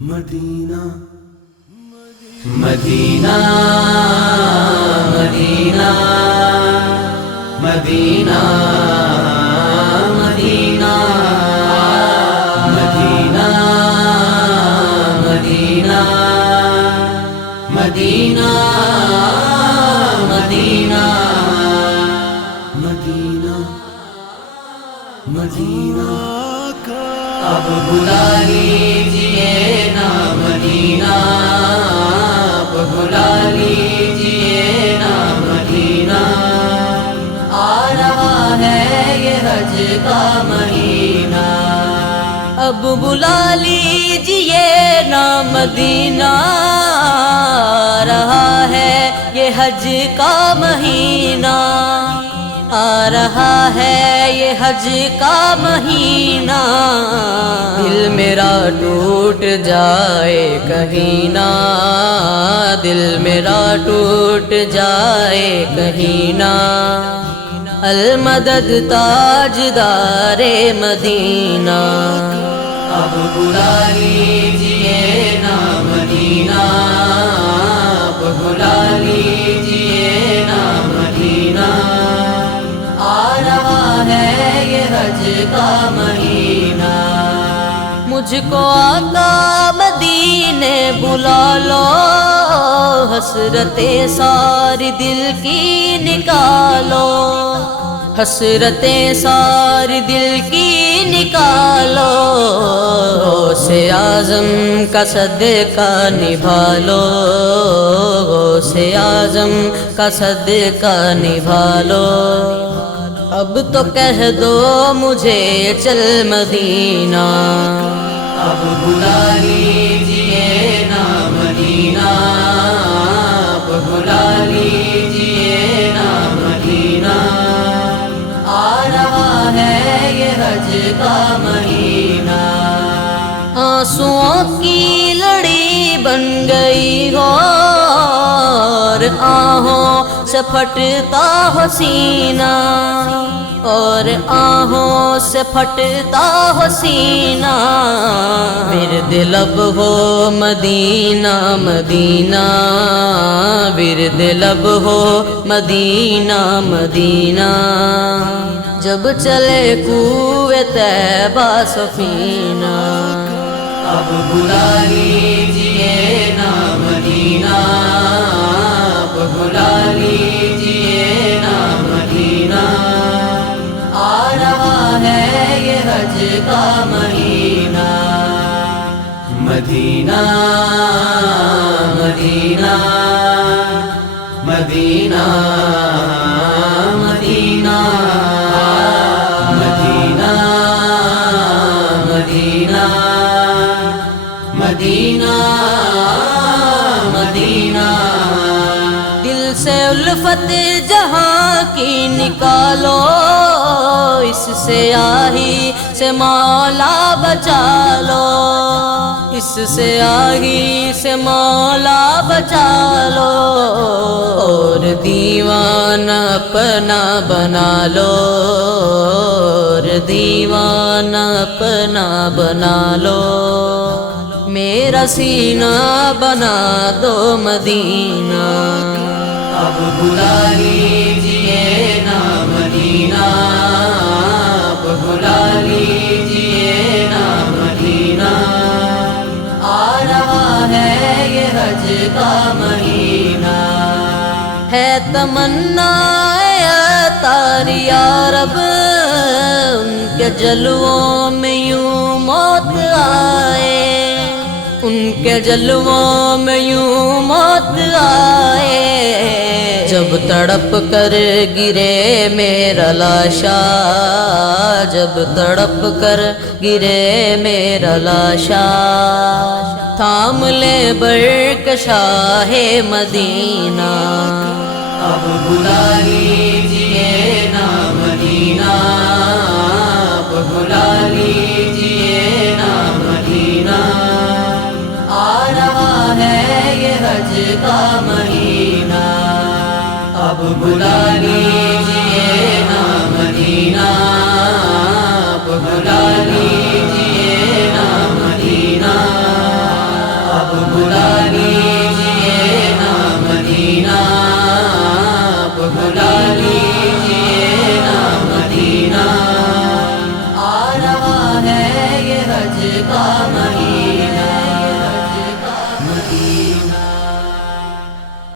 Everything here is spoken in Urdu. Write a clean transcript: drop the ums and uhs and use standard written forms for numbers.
مدینہ مدینہ مدینہ مدینہ مدینہ مدینہ مدینہ مدینہ مدینہ مدینہ مدینہ اب بلا لیجئے نا مدینہ، اب بلا لیجئے نا مدینہ، آ رہا ہے یہ حج کا مہینہ، اب بلا لیجئے نا مدینہ، آ رہا ہے یہ حج کا مہینہ، آ رہا ہے یہ حج کا مہینہ، دل میرا ٹوٹ جائے کہیں نہ، دل میرا ٹوٹ جائے کہیں نہ، المدد تاجدار مدینہ، اب بلا لیجئے نا مدینہ، اب بلا لیجئے نا مدینہ، حج کا مہینہ، مجھ کو آقا مدینے بلا لو، حسرتیں ساری دل کی نکالو، حسرتیں ساری دل کی نکالو، غوث اعظم کا صدقہ نبھا لو، غوث اعظم کا صدقہ نبھا لو، اب تو کہہ دو مجھے چل مدینہ، اب بلا لیجئے نا مدینہ، اب بلا لیجئے نا مدینہ، آ رہا ہے یہ حج کا مہینہ، آنسوؤں کی لڑی بن گئی ہو اور آہوں سے پھٹتا ہو سینہ، اور آہوں سے پھٹتا ہو سینہ، ورد لب ہو مدینہ مدینہ، ورد لب ہو مدینہ مدینہ، جب چلے کوہ طیبہ سفینہ، اب بلا لیجئے نا مدینہ، اب بلا لیجئے نا مدینہ، آ رہا ہے یہ حج کا مہینہ، مدینہ مدینہ مدینہ مدینہ مدینہ مدینہ مدینہ مدینہ، دل سے الفت جہاں کی نکالو، اس سے آہی سے مولا بچا لو، اس سے آہی سے مولا بچا لو، اور دیوانہ اپنا بنا لو، اور دیوانہ اپنا بنا لو، میرا سینہ بنا دو مدینہ، اب بلا لیجئے نا مدینہ، اب بلا لیجئے نا مدینہ، آ رہا ہے یہ حج کا مہینہ، ہے تمنا عطار یا رب، ان کے جلووں میں یوں موت آئے، ان کے جلووں میں یوں موت آئے، جب تڑپ کر گرے میرا لاشا، جب تڑپ کر گرے میرا لاشا، تھام لے برق شاہ مدینہ، اب بلا لیجئے نا مدینہ، اب بلا لیجئے نا مدینہ، آ رہا ہے یہ حج کا مہینہ، اب بلا لیجئے نا مدینہ، اب بلا لیجئے نا مدینہ، حج کا مہینہ